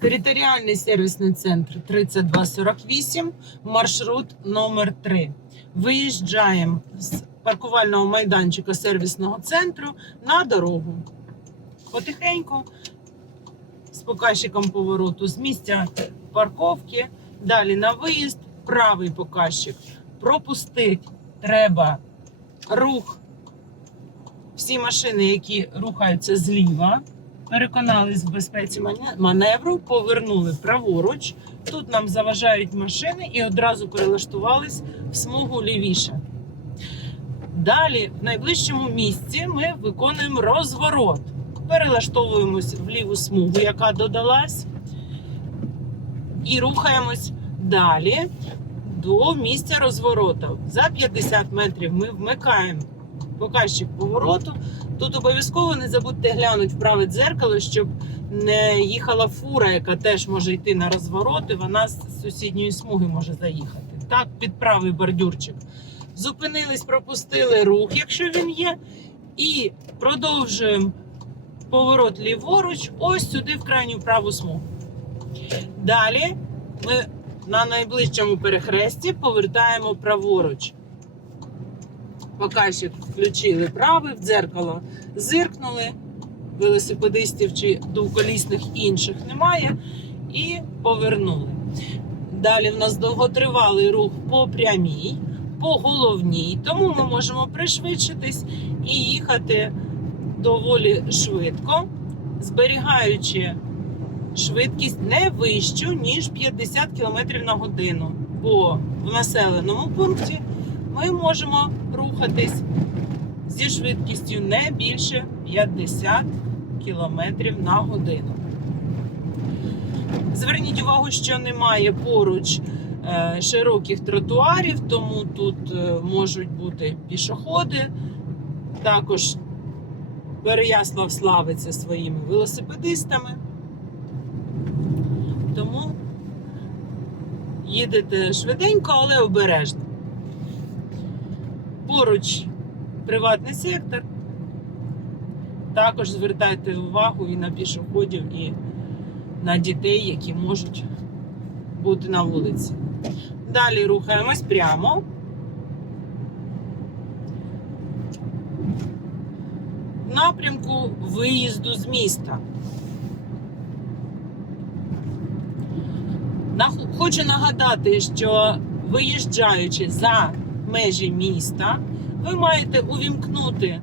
Територіальний сервісний центр 3248, маршрут номер 3. Виїжджаємо з паркувального майданчика сервісного центру на дорогу. Потихеньку, з показчиком повороту, з місця парковки, далі на виїзд, правий показчик. Пропустити треба рух. Всі машини, які рухаються зліва, переконались в безпеці маневру, повернули праворуч. Тут нам заважають машини і одразу перелаштувались в смугу лівіше. Далі, в найближчому місці, ми виконуємо розворот. Перелаштовуємось в ліву смугу, яка додалась, і рухаємось далі до місця розвороту. За 50 метрів ми вмикаємо показчик повороту. Тут обов'язково не забудьте глянути в праве дзеркало, щоб не їхала фура, яка теж може йти на розвороти. Вона з сусідньої смуги може заїхати. Так, під правий бордюрчик. Зупинились, пропустили рух, якщо він є, і продовжуємо поворот ліворуч, ось сюди в крайню праву смугу. Далі ми на найближчому перехресті повертаємо праворуч. Показчик включили правий в дзеркало, зиркнули, велосипедистів чи двоколісних інших немає, і повернули. Далі в нас довготривалий рух по прямій, по головній, тому ми можемо пришвидшитись і їхати доволі швидко, зберігаючи швидкість не вищу, ніж 50 км на годину. Бо в населеному пункті ми можемо рухатись зі швидкістю не більше 50 км на годину. Зверніть увагу, що немає поруч е, широких тротуарів, тому тут е, можуть бути пішоходи. Також Переяслав славиться своїми велосипедистами. Тому їдете швиденько, але обережно. Поруч приватний сектор. Також звертайте увагу і на пішоходів, і на дітей, які можуть бути на вулиці. Далі рухаємось прямо. В напрямку виїзду з міста. Хочу нагадати, що виїжджаючи за межі міста, ви маєте увімкнути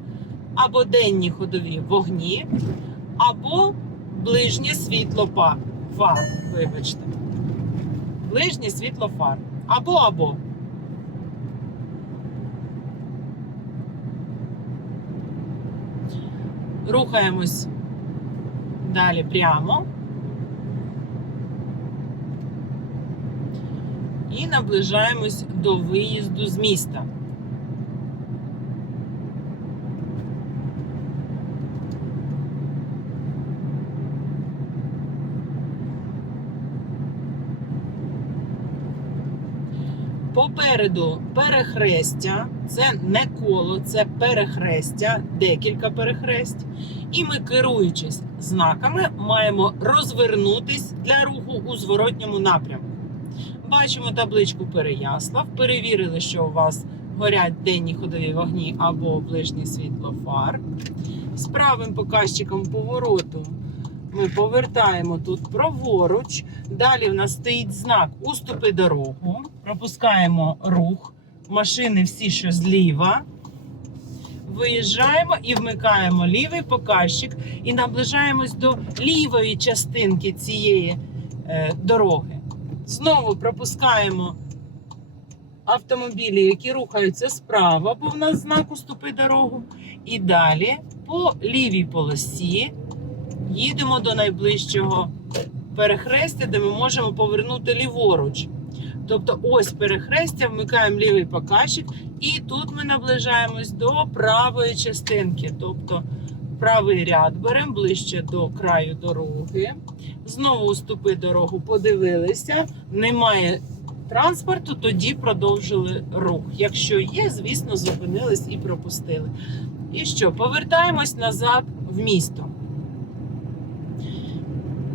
або денні ходові вогні, або ближнє світло фар. Вибачте. Ближнє світло фар. Або або. Рухаємось далі прямо. І наближаємось до виїзду з міста. Попереду перехрестя, це не коло, це перехрестя, декілька перехресть. І ми, керуючись знаками, маємо розвернутись для руху у зворотньому напрямку. Бачимо табличку Переяслав. Перевірили, що у вас горять денні ходові вогні або ближнє світло фар. З правим показчиком повороту ми повертаємо тут праворуч. Далі в нас стоїть знак Уступи дорогу. Пропускаємо рух. Машини всі, що зліва. Виїжджаємо і вмикаємо лівий показчик і наближаємось до лівої частинки цієї е, дороги. Знову пропускаємо автомобілі, які рухаються справа, бо в нас знак уступи дорогу. І далі по лівій полосі їдемо до найближчого перехрестя, де ми можемо повернути ліворуч. Тобто, ось перехрестя, вмикаємо лівий показчик, і тут ми наближаємось до правої частинки. Тобто правий ряд беремо ближче до краю дороги. Знову уступи дорогу, подивилися. Немає транспорту, тоді продовжили рух. Якщо є, звісно, зупинились і пропустили. І що? Повертаємось назад в місто.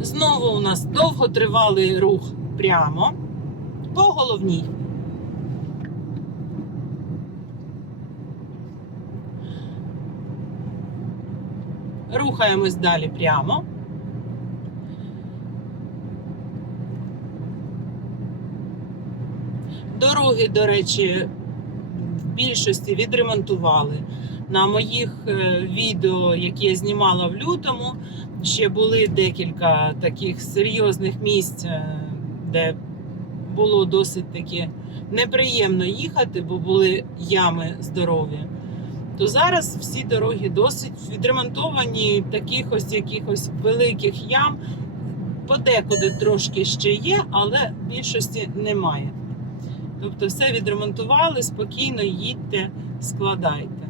Знову у нас довготривалий рух прямо по головній. Рухаємось далі прямо. Дороги, до речі, в більшості відремонтували. На моїх е, відео, які я знімала в лютому, ще були декілька таких серйозних місць, е, де було досить таки неприємно їхати, бо були ями здорові. То зараз всі дороги досить відремонтовані, таких ось якихось великих ям. Подекуди трошки ще є, але більшості немає. Тобто все відремонтували, спокійно їдьте, складайте.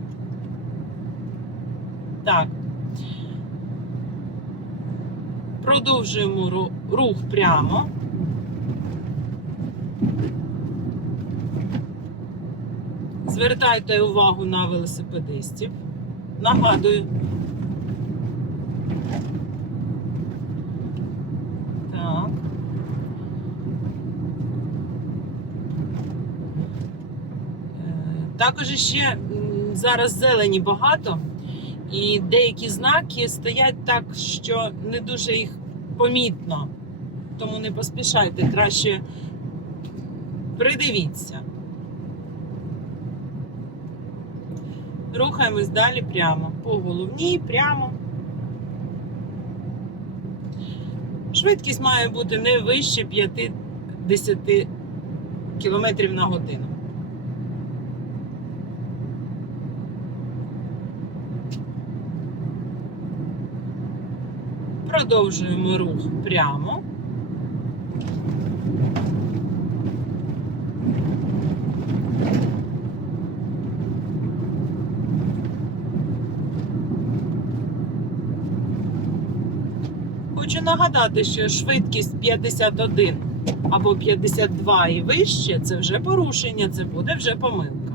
Так. Продовжуємо рух прямо. Звертайте увагу на велосипедистів. Нагадую. Так. Е, Також ще зараз зелені багато, і деякі знаки стоять так, що не дуже їх помітно. Тому не поспішайте, краще придивіться. Рухаємось далі прямо. По головній, прямо. Швидкість має бути не вище 50 км на годину. Продовжуємо рух прямо. Хочу нагадати, що швидкість 51 або 52 і вище це вже порушення, це буде вже помилка.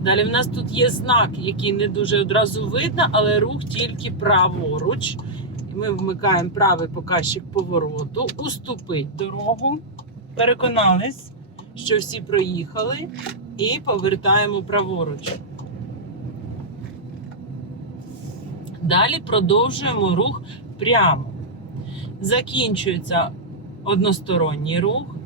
Далі в нас тут є знак, який не дуже одразу видно, але рух тільки праворуч. Ми вмикаємо правий показчик повороту, уступить дорогу. Переконались, що всі проїхали, і повертаємо праворуч. Далі продовжуємо рух прямо. Закінчується односторонній рух.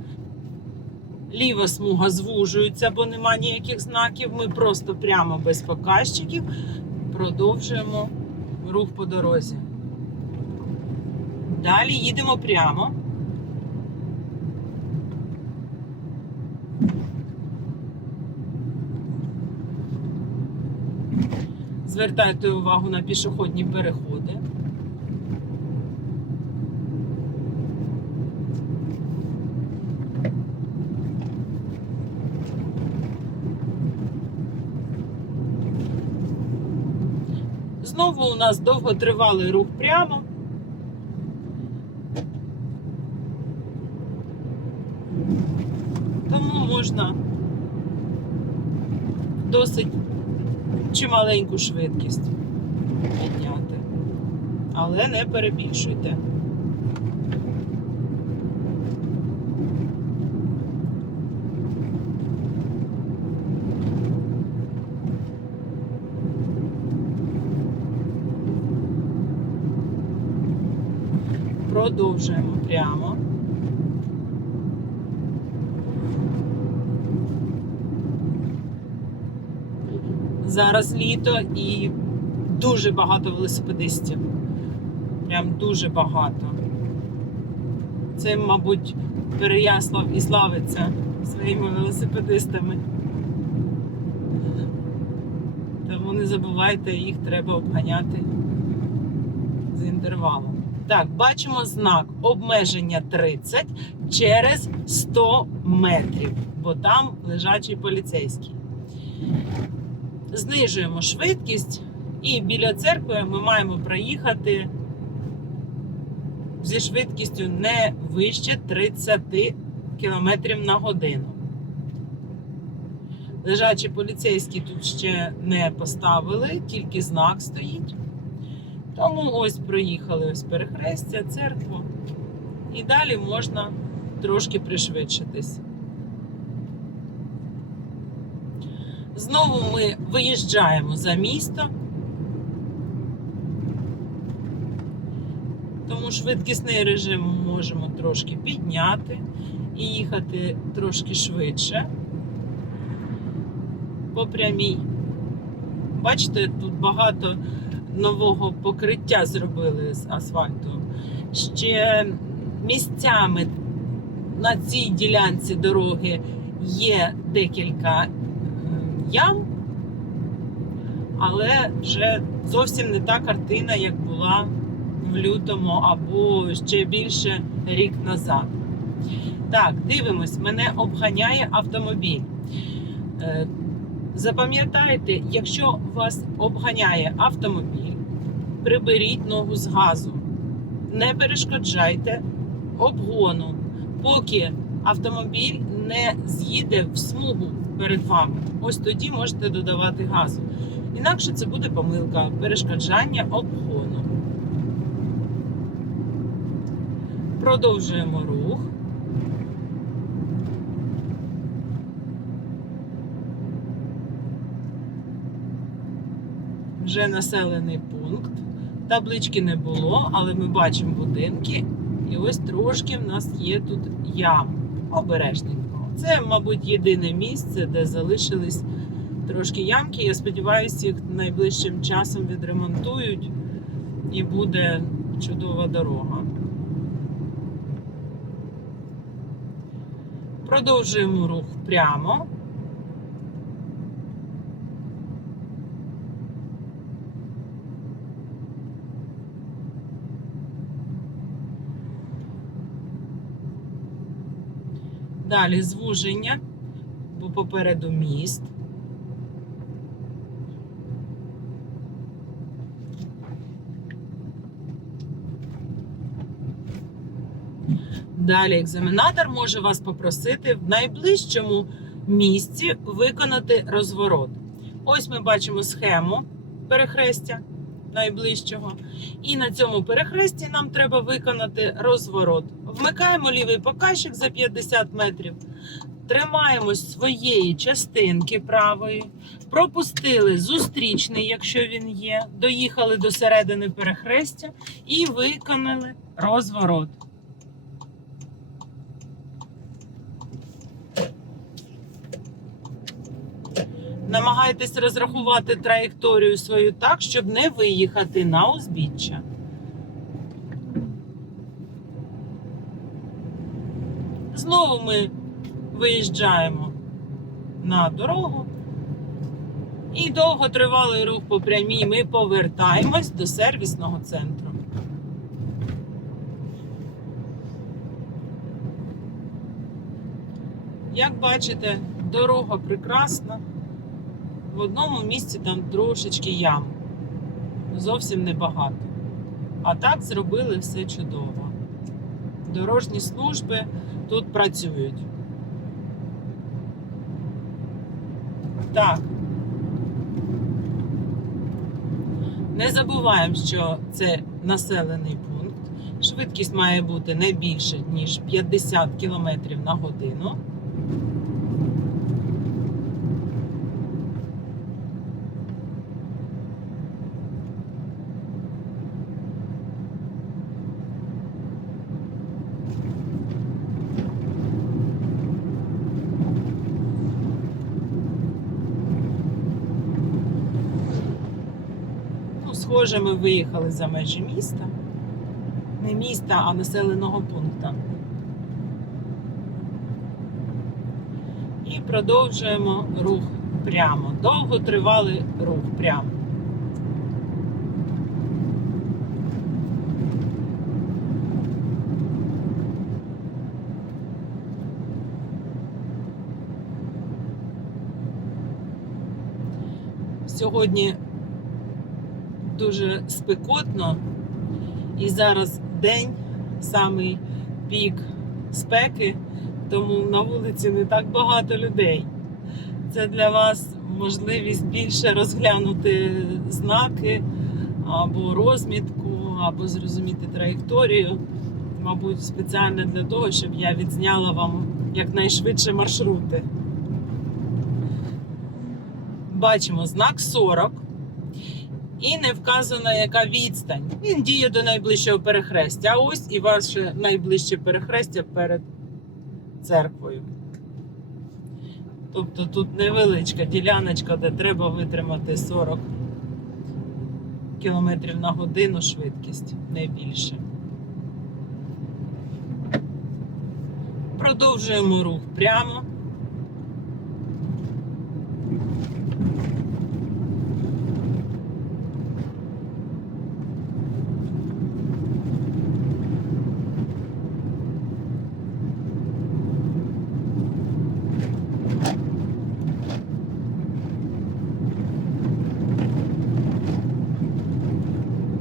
Ліва смуга звужується, бо нема ніяких знаків. Ми просто прямо без показчиків продовжуємо рух по дорозі. Далі їдемо прямо. Звертайте увагу на пішохідні переходи. Знову у нас довготривалий рух прямо. Тому можна досить чималеньку швидкість підняти. Але не перебільшуйте. Продовжуємо прямо. Зараз літо і дуже багато велосипедистів. Прям дуже багато. Це, мабуть, Переяслав і славиться своїми велосипедистами. Тому не забувайте, їх треба обганяти з інтервалом. Так, бачимо знак обмеження 30 через 100 метрів, бо там лежачий поліцейський. Знижуємо швидкість, і біля церкви ми маємо проїхати зі швидкістю не вище 30 км на годину. Лежачі поліцейські тут ще не поставили, тільки знак стоїть. Тому ось проїхали ось перехрестя, церкву. І далі можна трошки пришвидшитись. Знову ми виїжджаємо за місто. Тому швидкісний режим ми можемо трошки підняти і їхати трошки швидше по прямій. Бачите, тут багато нового покриття зробили з асфальту. Ще місцями на цій ділянці дороги є декілька е, ям, але вже зовсім не та картина, як була в лютому або ще більше рік назад. Так, дивимось, мене обганяє автомобіль. Е, Запам'ятайте, якщо вас обганяє автомобіль, приберіть ногу з газу, не перешкоджайте обгону, поки автомобіль не з'їде в смугу перед вами. Ось тоді можете додавати газу. Інакше це буде помилка перешкоджання обгону. Продовжуємо рух. Вже населений пункт. Таблички не було, але ми бачимо будинки. І ось трошки в нас є тут ям. Обережненько. Це, мабуть, єдине місце, де залишились трошки ямки. Я сподіваюся, їх найближчим часом відремонтують і буде чудова дорога. Продовжуємо рух прямо. Далі звуження, попереду міст. Далі екзаменатор може вас попросити в найближчому місці виконати розворот. Ось ми бачимо схему перехрестя найближчого. І на цьому перехресті нам треба виконати розворот. Вмикаємо лівий покажчик за 50 метрів, тримаємось своєї частинки правої, пропустили зустрічний, якщо він є, доїхали до середини перехрестя і виконали розворот. Намагайтесь розрахувати траєкторію свою так, щоб не виїхати на узбіччя. Знову ми виїжджаємо на дорогу. І довготривалий рух по прямій ми повертаємось до сервісного центру. Як бачите, дорога прекрасна. В одному місці там трошечки ям. Зовсім небагато. А так зробили все чудово. Дорожні служби тут працюють. Так. Не забуваємо, що це населений пункт. Швидкість має бути не більше, ніж 50 км на годину. Схоже, ми виїхали за межі міста. Не міста, а населеного пункту. І продовжуємо рух прямо. Довго тривалий рух прямо. Сьогодні дуже спекотно, і зараз день, самий пік спеки, тому на вулиці не так багато людей. Це для вас можливість більше розглянути знаки або розмітку, або зрозуміти траєкторію. Мабуть, спеціально для того, щоб я відзняла вам якнайшвидше маршрути. Бачимо знак 40 і не вказана, яка відстань. Він діє до найближчого перехрестя. А ось і ваше найближче перехрестя перед церквою. Тобто тут невеличка діляночка, де треба витримати 40 км на годину швидкість, не більше. Продовжуємо рух прямо.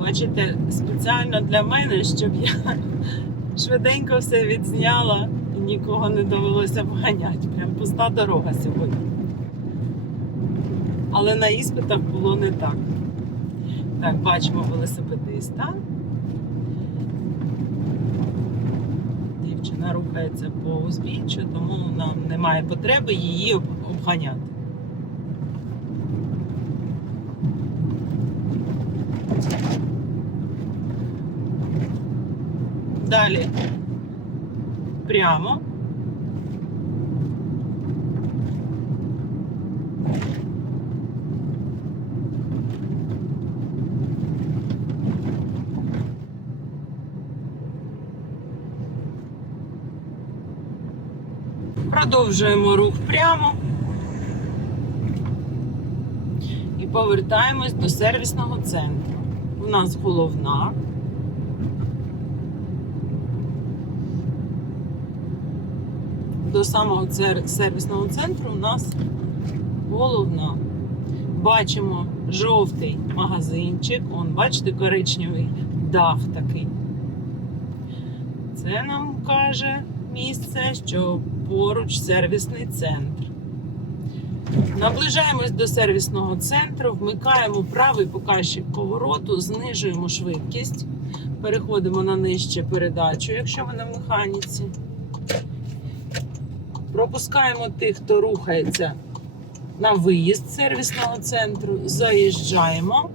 Бачите, спеціально для мене, щоб я швиденько все відзняла і нікого не довелося вганяти. Прям пуста дорога сьогодні. Але на іспитах було не так. Так, бачимо велосипедиста. Дівчина рухається по узбіччю, тому нам немає потреби її обганяти. Далі прямо. Продовжуємо рух прямо. І повертаємось до сервісного центру. У нас головна. До самого сервісного центру у нас головна. Бачимо жовтий магазинчик. Он, бачите, коричневий дах такий. Це нам каже місце, що поруч сервісний центр. Наближаємось до сервісного центру, вмикаємо правий показчик повороту, знижуємо швидкість, переходимо на нижче передачу, якщо ви на механіці. Пропускаємо тих, хто рухається на виїзд сервісного центру, заїжджаємо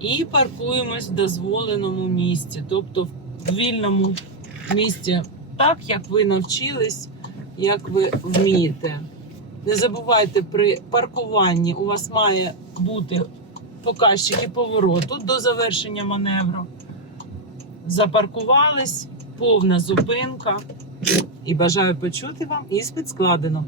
і паркуємось в дозволеному місці, тобто в вільному місці, так як ви навчились, як ви вмієте. Не забувайте, при паркуванні у вас має бути показчики повороту до завершення маневру. Запаркувались, повна зупинка. І бажаю почути вам іспит складено.